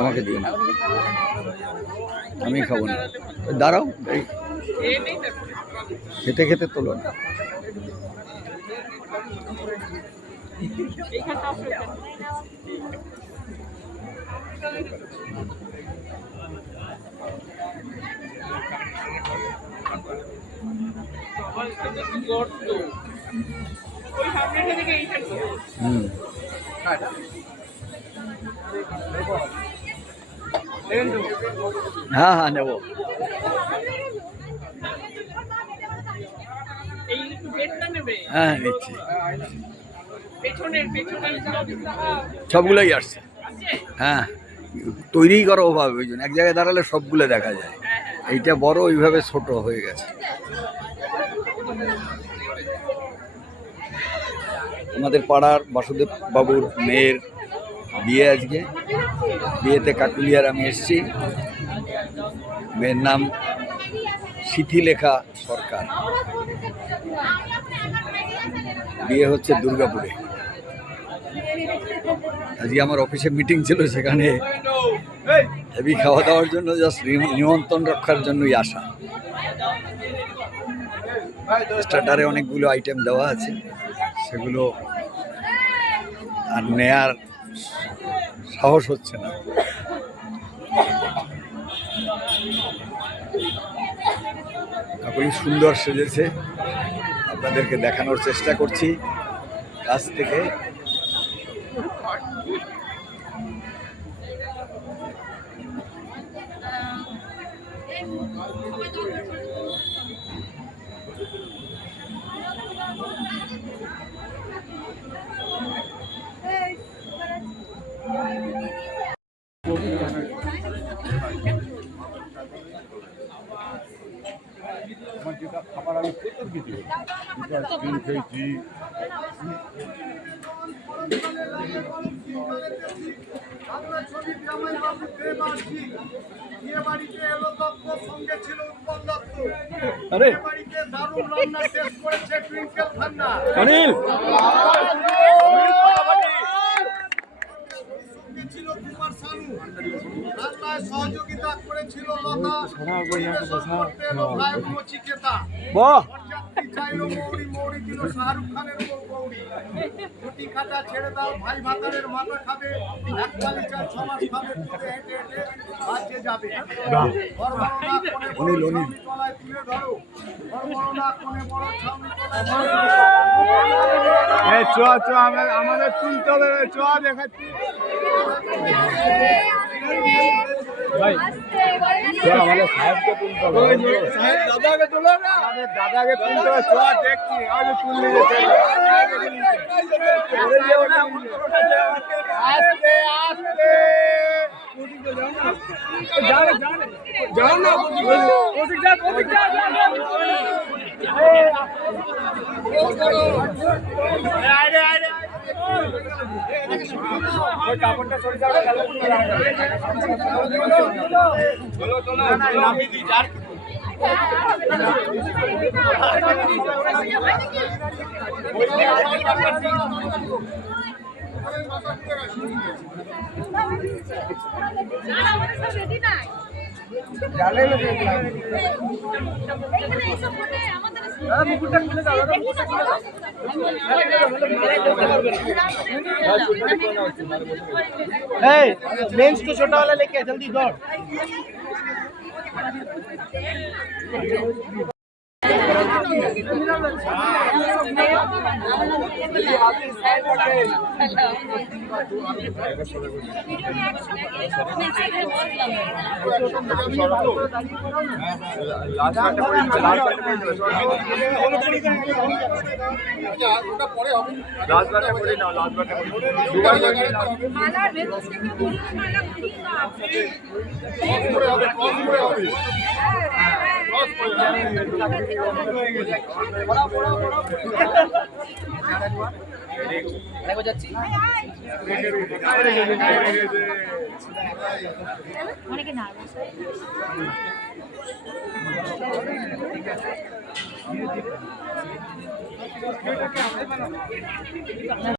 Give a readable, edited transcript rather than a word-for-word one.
আমাকে দিও না, আমি খাবো না। দাঁড়াও, খেতে খেতে তোলো না। হ্যাঁ হ্যাঁ নেবো। হ্যাঁ নিচ্ছি, সবগুলোই আসছে। হ্যাঁ তৈরি করা ওভাবে, ওই জন্য এক জায়গায় দাঁড়ালে সবগুলো দেখা যায়। এইটা বড়, ওইভাবে ছোট হয়ে গেছে। আমাদের পাড়ার বাসুদেব বাবুর মেয়ের বিয়ে আজকে। বিয়েতে কাকুলিয়ার আমি এসেছি। মেয়ের নাম সিথিলেখা সরকার। বিয়ে হচ্ছে দুর্গাপুরে। আজকে আমার অফিসে মিটিং ছিল, সেখানে হেভি খাওয়া দাওয়ার জন্য জাস্ট নিমন্ত্রণ রক্ষার জন্যই আসা। স্টার্টারে অনেকগুলো আইটেম দেওয়া আছে, সেগুলো আর নেয়ার সাহস হচ্ছে না। খুবই সুন্দর সেজেছে, আপনাদেরকে দেখানোর চেষ্টা করছি কাছ থেকে। আমার যেটা খাবার আমি প্রচুর কিছু খেয়েছি। সহযোগিতা করেছিল শাহরুখ খানের ছুটি খাটা ছেড়ে দাও, ভাই ভাতারের মাথা খাবে, এক কালি চার 6 মাস খাবে, হেঁটে হেঁটে রাজ্যে যাবে। তুলে ধরো আমাদের তুলতে হবে, দেখাচ্ছি ভাই। আমাদের সাহেবকে তুলতে হবে, দাদাকে তুলো না, আমাদের দাদাকে তুলতে হবে। দেখছি আমি তুললে আস্তে আস্তে যাও না, কাপড়টা সরে যাবে, নামিয়ে দিই। लेंस तो छोटा वाला लेके जल्दी दौड़। অনেকে নার্ভাস